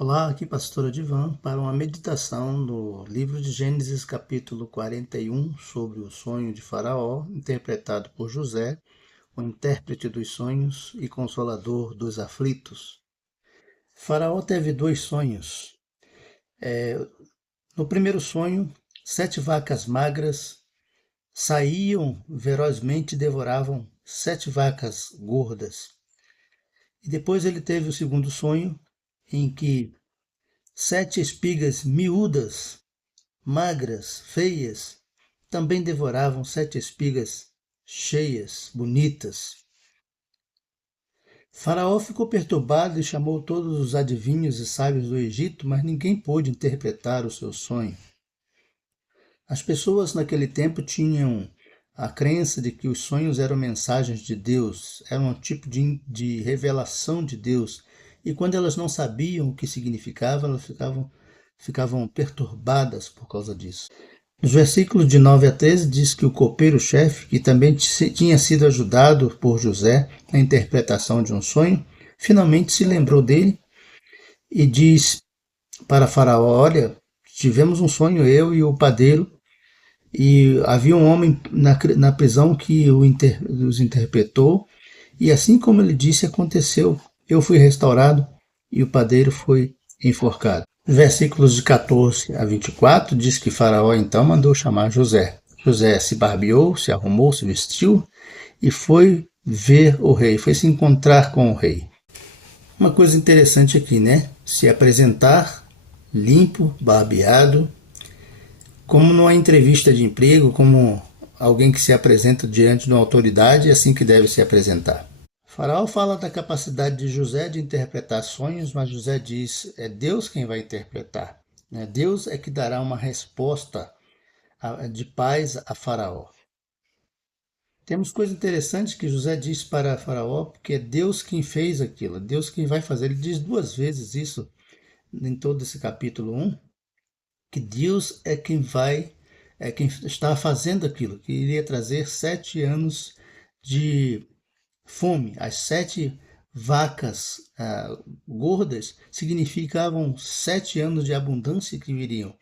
Olá, aqui Pastor Adivan para uma meditação no livro de Gênesis capítulo 41 sobre o sonho de Faraó, interpretado por José, o intérprete dos sonhos e consolador dos aflitos. Faraó teve dois sonhos. No primeiro sonho, 7 vacas magras saíam ferozmente e devoravam 7 vacas gordas. E depois ele teve o segundo sonho, em que 7 espigas miúdas, magras, feias, também devoravam 7 espigas cheias, bonitas. Faraó ficou perturbado e chamou todos os adivinhos e sábios do Egito, mas ninguém pôde interpretar o seu sonho. As pessoas naquele tempo tinham a crença de que os sonhos eram mensagens de Deus, eram um tipo de revelação de Deus, e quando elas não sabiam o que significava, elas ficavam perturbadas por causa disso. Nos versículos de 9 a 13 diz que o copeiro-chefe, que também tinha sido ajudado por José na interpretação de um sonho, finalmente se lembrou dele e diz para Faraó: olha, tivemos um sonho, eu e o padeiro, e havia um homem na prisão que os interpretou, e assim como ele disse, aconteceu. Eu fui restaurado e o padeiro foi enforcado. Versículos de 14 a 24 diz que Faraó então mandou chamar José. José se barbeou, se arrumou, se vestiu e foi ver o rei, foi se encontrar com o rei. Uma coisa interessante aqui, né? Se apresentar limpo, barbeado, como numa entrevista de emprego, como alguém que se apresenta diante de uma autoridade, é assim que deve se apresentar. Faraó fala da capacidade de José de interpretar sonhos, mas José diz: é Deus quem vai interpretar. Deus é que dará uma resposta de paz a Faraó. Temos coisa interessante que José diz para Faraó, porque é Deus quem fez aquilo, é Deus quem vai fazer. Ele diz 2 vezes isso em todo esse capítulo 1, que Deus é quem está fazendo aquilo, que iria trazer 7 anos de fome. As 7 vacas gordas significavam 7 anos de abundância que viriam.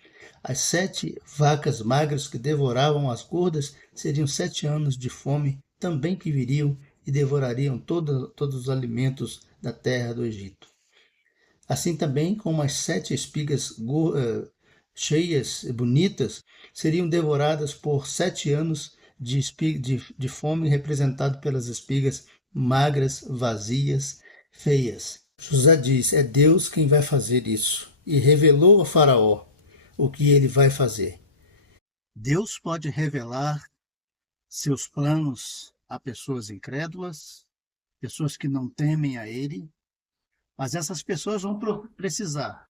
As 7 vacas magras que devoravam as gordas seriam 7 anos de fome também que viriam e devorariam todos os alimentos da terra do Egito. Assim também como as 7 espigas cheias e bonitas seriam devoradas por 7 anos de fome, representado pelas espigas magras, vazias, feias. José diz: é Deus quem vai fazer isso, e revelou a Faraó o que ele vai fazer. Deus pode revelar seus planos a pessoas incrédulas, pessoas que não temem a ele, mas essas pessoas vão precisar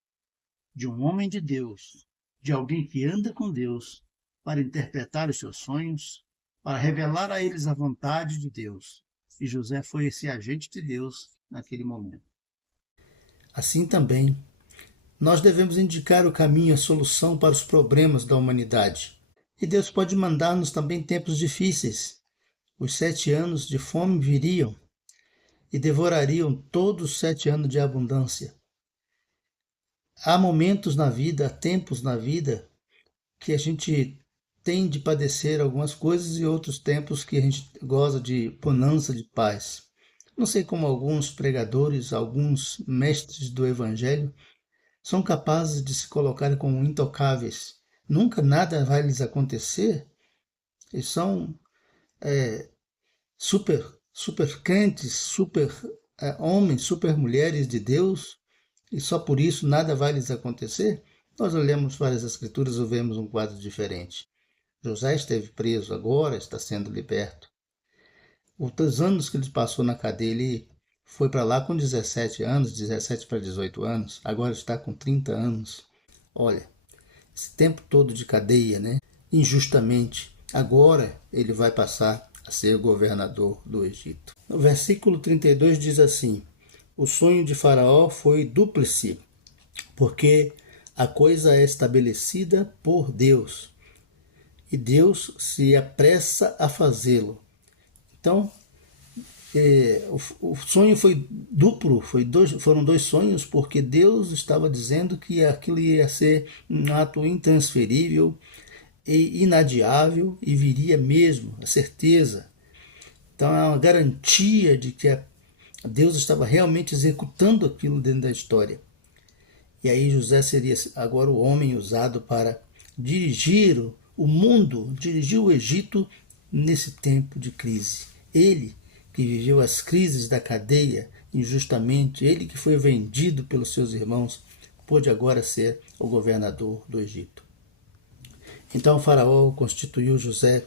de um homem de Deus, de alguém que anda com Deus, para interpretar os seus sonhos, para revelar a eles a vontade de Deus. E José foi esse agente de Deus naquele momento. Assim também, nós devemos indicar o caminho e a solução para os problemas da humanidade. E Deus pode mandar-nos também tempos difíceis. Os 7 anos de fome viriam e devorariam todos os 7 anos de abundância. Há momentos na vida, há tempos na vida que a gente tem de padecer algumas coisas e outros tempos que a gente goza de bonança, de paz. Não sei como alguns pregadores, alguns mestres do evangelho são capazes de se colocar como intocáveis. Nunca nada vai lhes acontecer. Eles são super crentes, super homens, super mulheres de Deus, e só por isso nada vai lhes acontecer. Nós olhamos para as escrituras e vemos um quadro diferente. José esteve preso, agora está sendo liberto. Os anos que ele passou na cadeia, ele foi para lá com 17 anos, 17 para 18 anos, agora está com 30 anos. Olha, esse tempo todo de cadeia, né? Injustamente. Agora ele vai passar a ser governador do Egito. No versículo 32 diz assim: o sonho de Faraó foi dúplice, porque a coisa é estabelecida por Deus, e Deus se apressa a fazê-lo. Então, O sonho foi duplo, foram dois sonhos, porque Deus estava dizendo que aquilo ia ser um ato intransferível e inadiável e viria mesmo, a certeza. Então é uma garantia de que Deus estava realmente executando aquilo dentro da história. E aí José seria agora o homem usado para dirigir o mundo, dirigir o Egito nesse tempo de crise. Ele que viveu as crises da cadeia injustamente, ele que foi vendido pelos seus irmãos, pôde agora ser o governador do Egito. Então o faraó constituiu José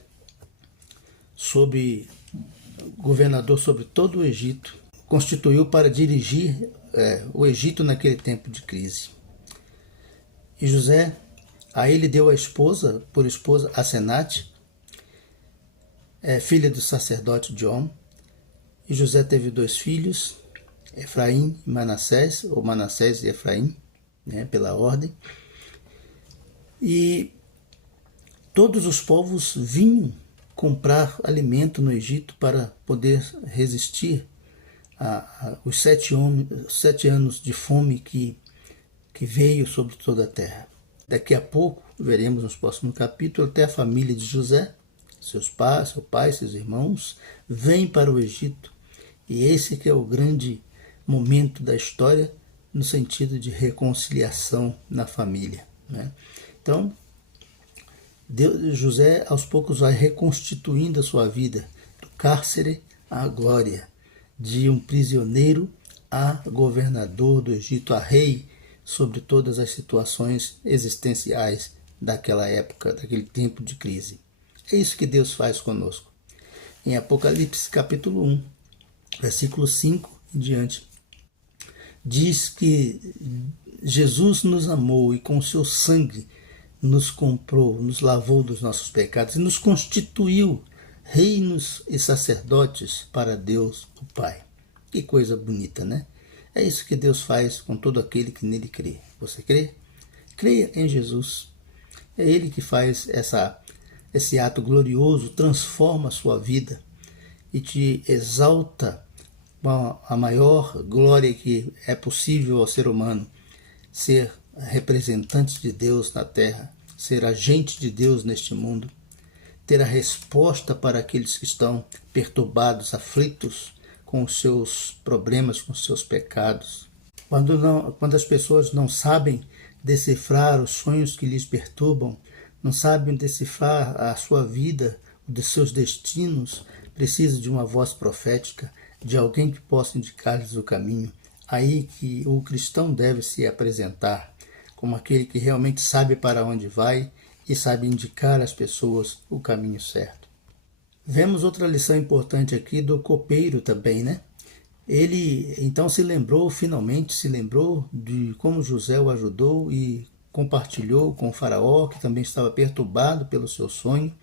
governador sobre todo o Egito, constituiu para dirigir o Egito naquele tempo de crise. E José, a ele deu por esposa Asenate, filha do sacerdote Diom. E José teve 2 filhos, Efraim e Manassés, ou Manassés e Efraim, pela ordem. E todos os povos vinham comprar alimento no Egito para poder resistir os 7 anos de fome que veio sobre toda a terra. Daqui a pouco, veremos nos próximos capítulos, até a família de José, seu pai, seus irmãos, vêm para o Egito. E esse que é o grande momento da história, no sentido de reconciliação na família. Então, José aos poucos vai reconstituindo a sua vida, do cárcere à glória, de um prisioneiro a governador do Egito, a rei sobre todas as situações existenciais daquela época, daquele tempo de crise. É isso que Deus faz conosco. Em Apocalipse capítulo 1, versículo 5 em diante, diz que Jesus nos amou e com o seu sangue nos comprou, nos lavou dos nossos pecados e nos constituiu reinos e sacerdotes para Deus, o Pai. Que coisa bonita, né? É isso que Deus faz com todo aquele que nele crê. Você crê? Creia em Jesus. É Ele que faz esse ato glorioso, transforma a sua vida e te exalta com a maior glória que é possível ao ser humano, ser representante de Deus na terra, ser agente de Deus neste mundo, ter a resposta para aqueles que estão perturbados, aflitos com os seus problemas, com os seus pecados. Quando as pessoas não sabem decifrar os sonhos que lhes perturbam, não sabem decifrar a sua vida, dos seus destinos, precisa de uma voz profética, de alguém que possa indicar-lhes o caminho. Aí que o cristão deve se apresentar como aquele que realmente sabe para onde vai e sabe indicar às pessoas o caminho certo. Vemos outra lição importante aqui do copeiro também, né? Ele então finalmente se lembrou de como José o ajudou e compartilhou com o faraó, que também estava perturbado pelo seu sonho.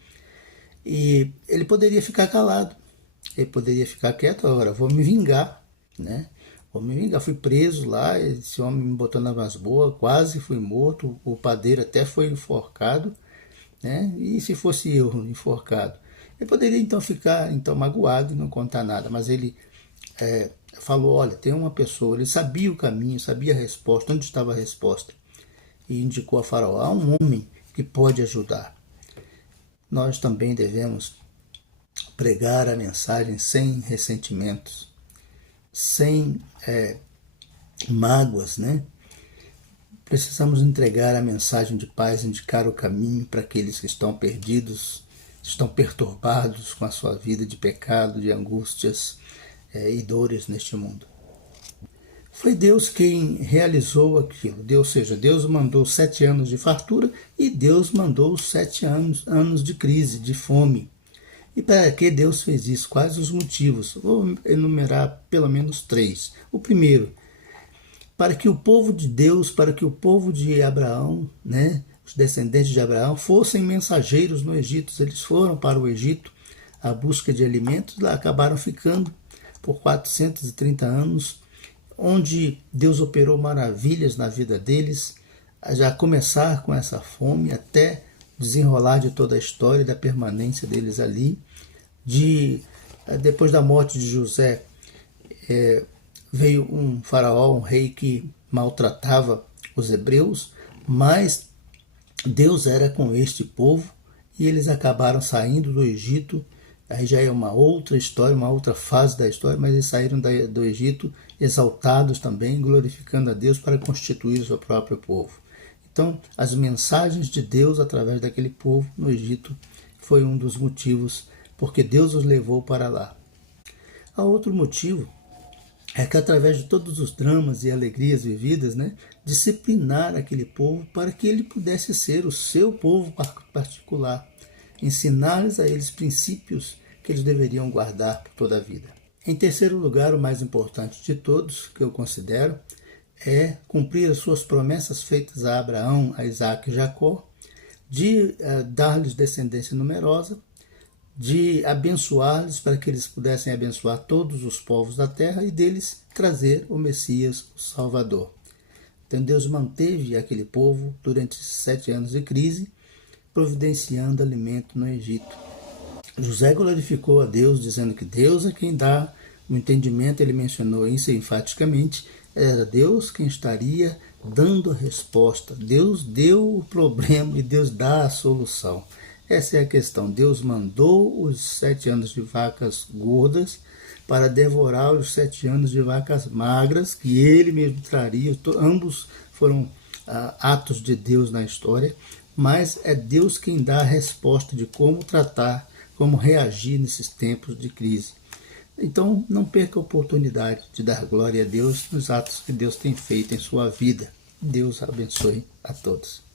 E ele poderia ficar calado, ele poderia ficar quieto, agora vou me vingar, né? Vou me vingar, fui preso lá, esse homem me botou na masboa, quase fui morto, o padeiro até foi enforcado, né? E se fosse eu enforcado? Ele poderia então ficar magoado e não contar nada, mas ele falou, olha, tem uma pessoa, ele sabia o caminho, sabia a resposta, onde estava a resposta, e indicou a Faraó, há um homem que pode ajudar. Nós também devemos pregar a mensagem sem ressentimentos, sem mágoas, né? Precisamos entregar a mensagem de paz, indicar o caminho para aqueles que estão perdidos, estão perturbados com a sua vida de pecado, de angústias e dores neste mundo. Foi Deus quem realizou aquilo. Deus mandou 7 anos de fartura e Deus mandou 7 anos de crise, de fome. E para que Deus fez isso? Quais os motivos? Vou enumerar pelo menos 3. O primeiro, para que o povo de Deus, para que o povo de Abraão, né, os descendentes de Abraão, fossem mensageiros no Egito. Eles foram para o Egito à busca de alimentos, lá acabaram ficando por 430 anos, onde Deus operou maravilhas na vida deles, já começar com essa fome até desenrolar de toda a história da permanência deles ali, de Depois da morte de José, veio um faraó, um rei que maltratava os hebreus, mas Deus era com este povo e eles acabaram saindo do Egito. Aí já é uma outra história, uma outra fase da história, mas eles saíram do Egito exaltados também, glorificando a Deus para constituir o seu próprio povo. Então, as mensagens de Deus através daquele povo no Egito foi um dos motivos porque Deus os levou para lá. Há outro motivo é que através de todos os dramas e alegrias vividas, disciplinar aquele povo para que ele pudesse ser o seu povo particular, ensinar-lhes a eles princípios que eles deveriam guardar por toda a vida. Em terceiro lugar, o mais importante de todos, que eu considero, é cumprir as suas promessas feitas a Abraão, a Isaac e Jacó, de dar-lhes descendência numerosa, de abençoar-lhes para que eles pudessem abençoar todos os povos da terra e deles trazer o Messias, o Salvador. Então Deus manteve aquele povo durante 7 anos de crise, providenciando alimento no Egito. José glorificou a Deus, dizendo que Deus é quem dá o entendimento. Ele mencionou isso enfaticamente, era Deus quem estaria dando a resposta. Deus deu o problema e Deus dá a solução. Essa é a questão. Deus mandou os 7 anos de vacas gordas para devorar os 7 anos de vacas magras, que ele mesmo traria. Ambos foram atos de Deus na história, mas é Deus quem dá a resposta de como tratar, como reagir nesses tempos de crise. Então, não perca a oportunidade de dar glória a Deus nos atos que Deus tem feito em sua vida. Deus abençoe a todos.